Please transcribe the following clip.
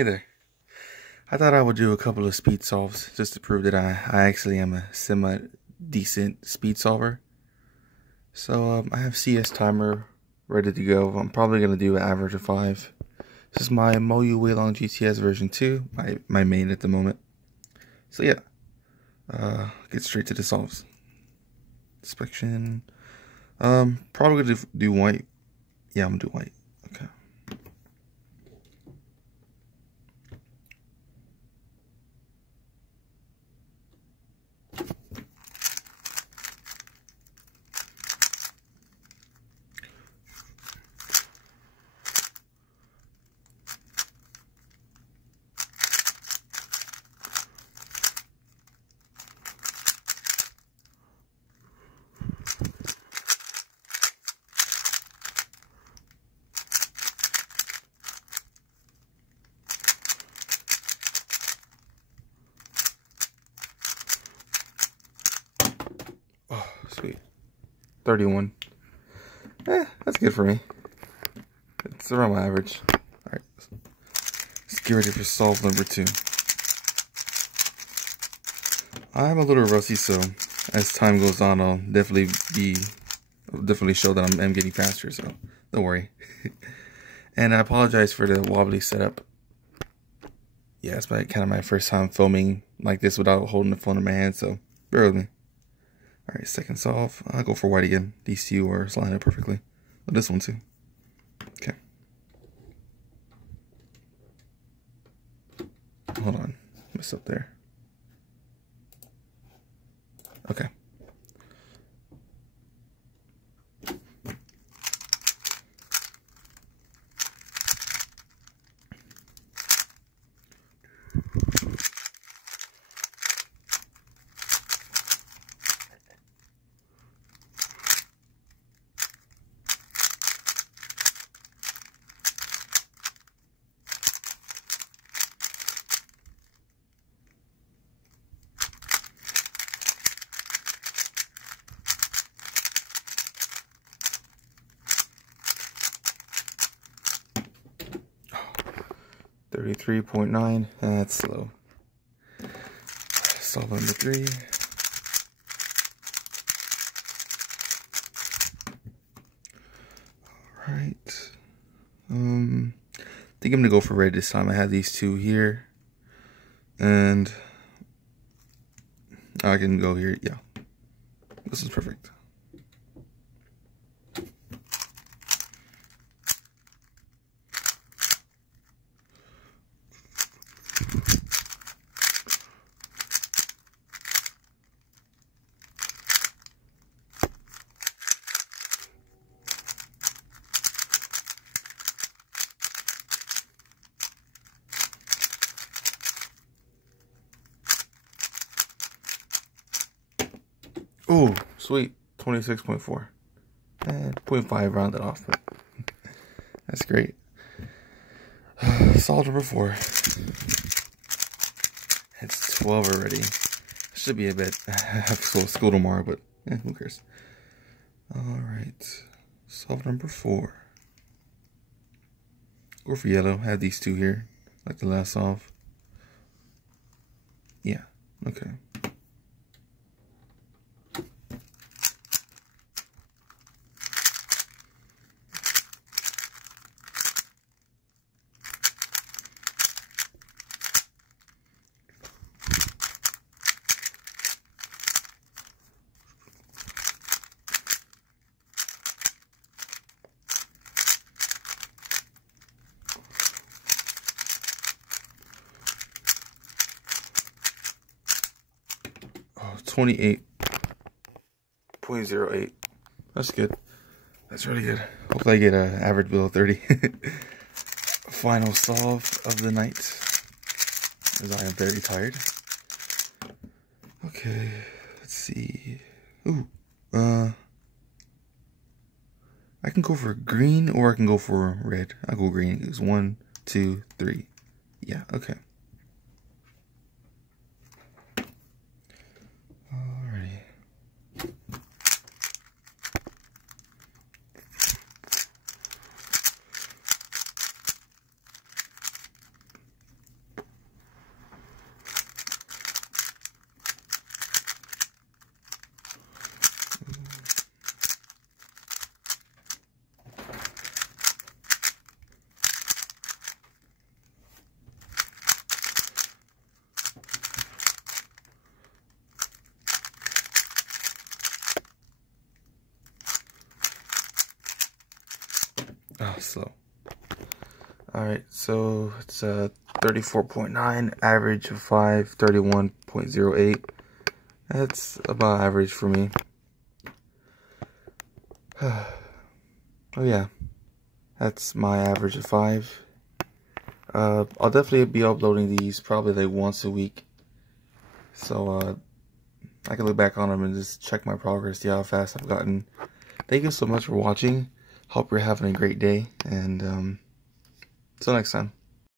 Hey there. I thought I would do a couple of speed solves just to prove that I actually am a semi-decent speed solver. So I have CS timer ready to go. I'm probably going to do an average of 5. This is my Moyu Weilong GTS version 2, my main at the moment. So yeah, get straight to the solves. Inspection. Probably going to do white. Yeah, I'm going to do white. Okay. Oh, sweet. 31. That's good for me. It's around my average. Alright, let's get ready for solve number 2. I'm a little rusty, so as time goes on, I'll definitely show that I'm getting faster, so don't worry. And I apologize for the wobbly setup. Yeah, it's kind of my first time filming like this without holding the phone in my hand, so bear with me. Alright, second solve. I'll go for white again. These two are lining up perfectly. Well, this one too. Okay. Hold on. Messed up there. Okay. .9. That's slow. Solve number 3. Alright. I think I'm gonna go for red this time. I have these two here. And I can go here. Yeah. This is perfect. Oh, sweet. 26.4. And 0.5 rounded off, but that's great. Solve number 4. It's 12 already. Should be a bit. I have school tomorrow, but who cares? Alright. Solve number 4. Go for yellow. Have these two here, like the last solve. Yeah, okay. Oh, 28.08. That's good. That's really good. Hopefully I get an average below 30. Final solve of the night, as I am very tired. Okay, let's see. Ooh, I can go for green or I can go for red. I'll go green. It's 1, 2, 3. Yeah, okay. Alrighty. Alright, so it's a 34.9, average of 5, 31.08. That's about average for me. Oh yeah, that's my average of 5. I'll definitely be uploading these probably like once a week. So I can look back on them and just check my progress, see how fast I've gotten. Thank you so much for watching. Hope you're having a great day, and until next time.